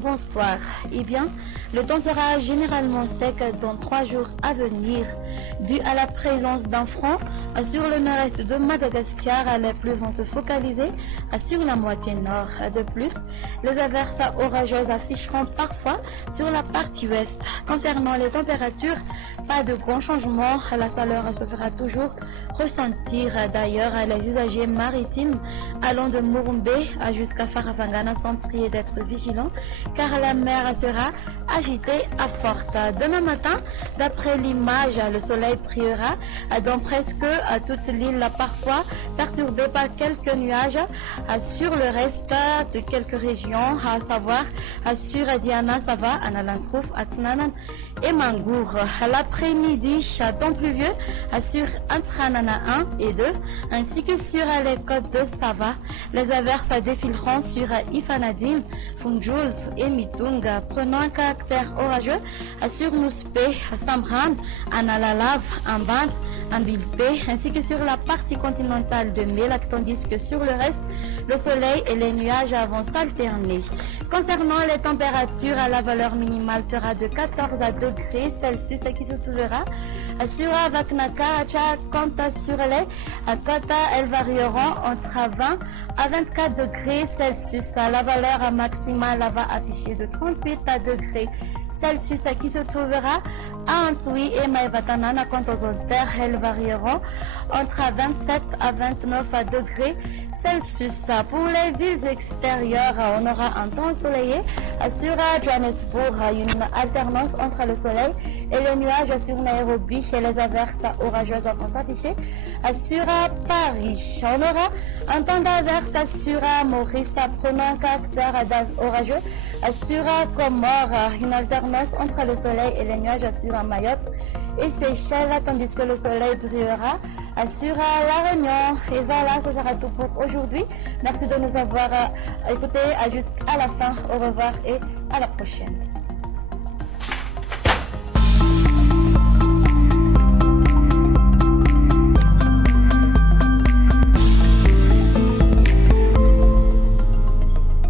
bonsoir. Eh bien, le temps sera généralement sec dans 3 jours à venir. Dû à la présence d'un front sur le nord-est de Madagascar, les pluies vont se focaliser sur la moitié nord. De plus, les averses orageuses afficheront parfois sur la partie ouest. Concernant les températures, pas de grands changements. La chaleur se fera toujours ressentir. D'ailleurs, les usagers maritimes allant de Murumbe jusqu'à Farafangana sont priés d'être vigilants car la mer sera agitée à forte. Demain matin, d'après l'image, le soleil brillera dans presque toute l'île, parfois perturbée par quelques nuages sur le reste de quelques régions, à savoir sur Diana, Sava, Analanskouf, Atsnanan et Mangour. L'après-midi, temps pluvieux sur Antsranana 1 et 2, ainsi que sur les côtes de Sava. Les averses défileront sur Ifanadil, Funjouz et Mitunga, prenant un caractère orageux sur Nouspe, Samran, Analalav, Ambans, Ambilpe, ainsi que sur la partie continentale de Melak, tandis que sur le reste, le soleil et les nuages vont s'alterner. Concernant les températures, la valeur minimale sera de 14 degrés Celsius qui se trouvera sur Vaknaka, quant sur les côtes, elles varieront entre 20 à 24 degrés Celsius. La valeur maximale va afficher de 38 degrés Celsius qui se trouvera à Antsui et Maïvatanana. Quant aux hauteurs, elles varieront entre 27 à 29 degrés Celsius. Pour les villes extérieures, on aura un temps ensoleillé sur Johannesburg, une alternance entre le soleil et les nuages sur Nairobi et les averses orageuses vont s'afficher sur Paris. On aura un temps d'averse sur Maurice, prenant un caractère orageux sur Comores, une alternance entre le soleil et les nuages sur Mayotte et Seychelles, tandis que le soleil brillera sur La Réunion. Et voilà, ce sera tout pour aujourd'hui. Merci de nous avoir écoutés jusqu'à la fin. Au revoir et à la prochaine.